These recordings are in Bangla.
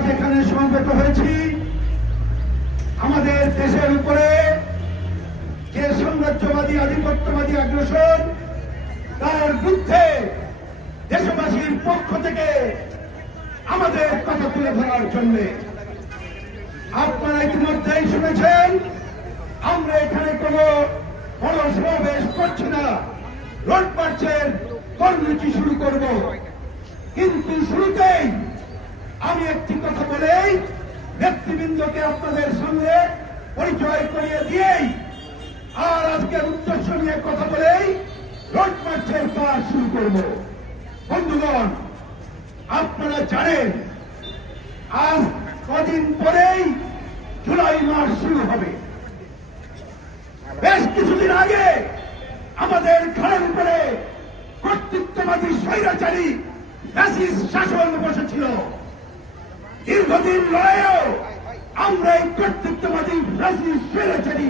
আজ এখানে সমবেত হয়েছি আমাদের দেশের উপরে যে সাম্রাজ্যবাদী আধিপত্যবাদী আগ্রাসন তার বিরুদ্ধে দেশবাসীর পক্ষ থেকে আমাদের কথা তুলে ধরার জন্য। আপনারা ইতিমধ্যেই শুনেছেন আমরা এখানে কোন বড় সমাবেশ করছি না, রোড মার্চের কর্মসূচি শুরু করব। কিন্তু শুরুতেই আমি একটি কথা বলেই নেতৃবৃন্দকে আপনাদের সামনে পরিচয় করিয়ে দিয়েই আর আজকের উদ্দেশ্য নিয়ে কথা বলেই রোড মার্চের কাজ শুরু করব। বন্ধুগণ, আপনারা জানেন আজ কদিন পরেই জুলাই মাস শুরু হবে। বেশ কিছুদিন আগে আমাদের ঘরের উপরে কর্তৃত্ববাদী স্বৈরাচারী ফ্যাসিস্ট শাসন বসেছিল। দীর্ঘদিন লড়াইও আমরা এই কর্তৃত্ববাদী ফ্যাসিস্ট স্বৈরাচারী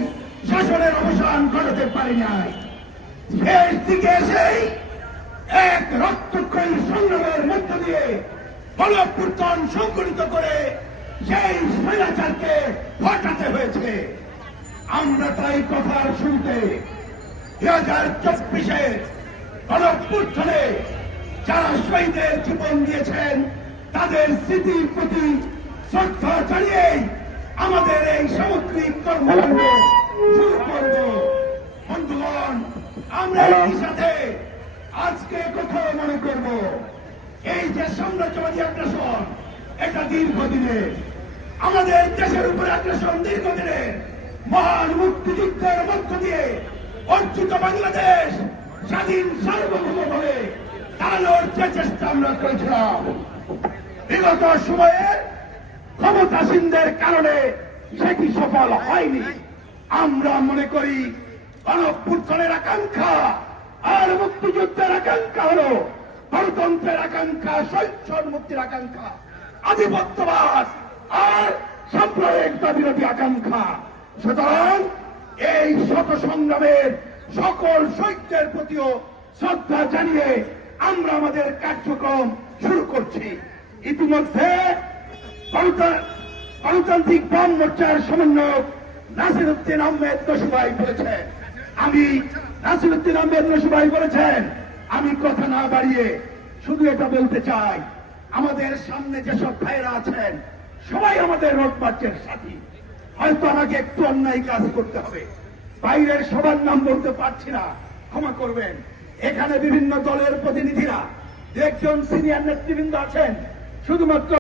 শাসনের অবসান ঘটাতে পারি নাই। শেষ দিকে এসেই এক রক্তক্ষয়ী সংগ্রামের মধ্য দিয়ে গণঅভ্যুত্থান সংগঠিত করে সেই স্বৈরাচারকে হটাতে হয়েছে। আমরা তাই কথার শুনতে 2024-এ গণঅভ্যুত্থানে যারা শহীদের জীবন দিয়েছেন তাদের স্মৃতির প্রতি শ্রদ্ধা জানিয়ে আমাদের এই সামগ্রিক কর্মকাণ্ড শুরু করব। বন্ধুগণ, আমরা একই সাথে আজকে কথা মনে করব, এই যে সাম্রাজ্যবাদী আগ্রাসন এটা দীর্ঘদিনের, আমাদের দেশের উপরে আগ্রাসন দীর্ঘদিনের। মহান মুক্তিযুদ্ধের মধ্য দিয়ে অর্জিত বাংলাদেশ স্বাধীন সার্বভৌমভাবে দাঁড়ানোর যে চেষ্টা আমরা করেছিলাম, বিগত সময়ে ক্ষমতাসীনদের কারণে সেটি সফল হয়নি। আমরা মনে করি গণঅভ্যুত্থানের আকাঙ্ক্ষা আর মুক্তিযুদ্ধের আকাঙ্ক্ষা হল গণতন্ত্রের আকাঙ্ক্ষা, স্বৈচ্ছর মুক্তির আকাঙ্ক্ষা, আধিপত্যবাদ আর সাম্প্রদায়িকতা বিরোধী আকাঙ্ক্ষা। সুতরাং এই শত সংগ্রামের সকল শহীদদের প্রতিও শ্রদ্ধা জানিয়ে আমরা আমাদের কার্যক্রম শুরু করছি। ইতিমধ্যে গণতান্ত্রিক বাম মোর্চার সমন্বয়ক নাসিরউদ্দিন আহমেদ নসুভাই বলেছেন, আমি কথা না বাড়িয়ে শুধু এটা বলতে চাই, আমাদের সামনে যেসব ভাইরা আছেন সবাই আমাদের রোড মার্চের সাথী। হয়তো আমাকে একটু অন্যায় কাজ করতে হবে, বাইরের সবার নাম বলতে পারছি না, ক্ষমা করবেন। এখানে বিভিন্ন দলের প্রতিনিধিরা, একজন সিনিয়র নেতৃবৃন্দ আছেন, শুধুমাত্র